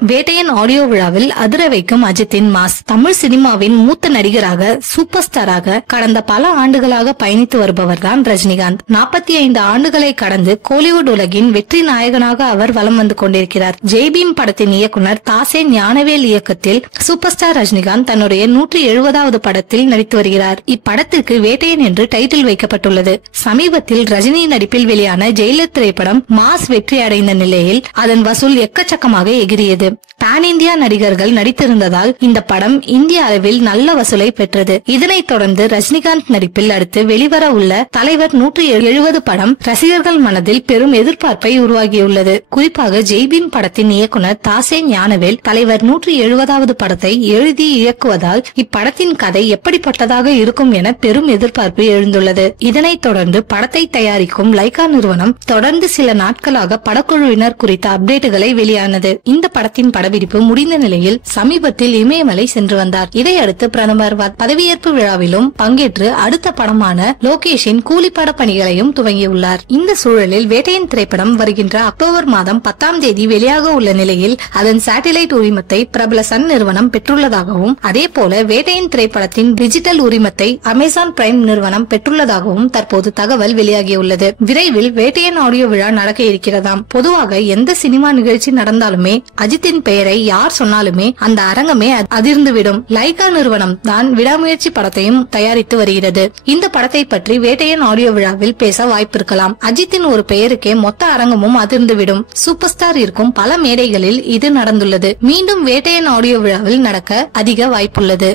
Vettaiyan audio விழாவில் அதிர வைக்கும் அஜித்தின் மாஸ். தமிழ் சினிமாவின் மூத்த நடிகராக சூப்பர் ஸ்டாராக கடந்த பல ஆண்டுகளாக பயணித்து வருபவர்தான் ரஜினிகாந்த். 45 ஆண்டுகளை கடந்து கோலிவுட் உலகின் வெற்றி நாயகனாக அவர் வலம் வந்து கொண்டிருக்கிறார். ஜெய்பீம் படத்தின் இயக்குனர் தாசே ஞானவேல் இயக்கத்தில் சூப்பர் ஸ்டார் ரஜினிகாந்த் தன்னுடைய 170வது படத்தில் நடித்து வருகிறார். இப்படத்திற்கு வேட்டையன் என்று டைட்டில் வைக்கப்பட்டுள்ளது. சமீபத்தில் ரஜினி நடிப்பில் வெளியான ஜெயிலர் திரைப்படம் மாஸ் வெற்றி அடைந்த நிலையில் அதன் வசூல் எக்கச்சக்கமாக எகிரியது. பான் இந்தியா நடிகர்கள் நடித்திருந்ததால் இந்த படம் இந்திய அளவில் நல்ல வசூலை பெற்றது. இதனைத் தொடர்ந்து ரஜினிகாந்த் நடிப்பில் அடுத்து வெளிவர உள்ள தலைவர் 170 படம் ரசிகர்கள் மனதில் பெரும் எதிர்பார்ப்பை உருவாகியுள்ளது. குறிப்பாக ஜெய்பீம் படத்தின் இயக்குனர் தாசே ஞானவேல் தலைவர் 170வது படத்தை எழுதி இயக்குவதால் இப்படத்தின் கதை எப்படிப்பட்டதாக இருக்கும் என பெரும் எதிர்பார்ப்பு எழுந்துள்ளது. இதனைத் தொடர்ந்து படத்தை தயாரிக்கும் லைகா நிறுவனம் தொடர்ந்து சில நாட்களாக படக்குழுவினர் குறித்த அப்டேட்டுகளை வெளியானது. இந்த படத்தின் படப்பிடிப்பு முடிந்த நிலையில் சமீபத்தில் இமயமலை சென்று வந்தார். இதையடுத்து பிரதமர் பதவியேற்பு விழாவிலும் பங்கேற்று அடுத்த படமான லோகேஷின் கூலி பட பணிகளையும் துவங்கியுள்ளார். இந்த சூழலில் வேட்டையன் திரைப்படம் வருகின்ற அக்டோபர் மாதம் 10ஆம் தேதி வெளியாக உள்ள நிலையில் அதன் சேட்டலைட் உரிமத்தை பிரபல சன் நிறுவனம் பெற்றுள்ளதாகவும் அதேபோல வேட்டையன் திரைப்படத்தின் டிஜிட்டல் உரிமத்தை அமேசான் பிரைம் நிறுவனம் பெற்றுள்ளதாகவும் தற்போது தகவல் வெளியாகியுள்ளது. விரைவில் வேட்டையன் ஆடியோ விழா நடக்க இருக்கிறதாம். பொதுவாக எந்த சினிமா நிகழ்ச்சி நடந்தாலுமே அஜித்தின் பெயரை யார் சொன்னாலுமே அந்த அரங்கமே அதிர்ந்துவிடும். லைகா நிறுவனம் தான் விடாமுயற்சி படத்தையும் தயாரித்து வருகிறது. இந்த படத்தை பற்றி வேட்டையன் ஆடியோ விழாவில் பேச வாய்ப்பிருக்கலாம். அஜித்தின் ஒரு பெயருக்கே மொத்த அரங்கமும் அதிர்ந்துவிடும். சூப்பர் ஸ்டார் இருக்கும் பல மேடைகளில் இது நடந்துள்ளது. மீண்டும் வேட்டையன் ஆடியோ விழாவில் நடக்க அதிக வாய்ப்புள்ளது.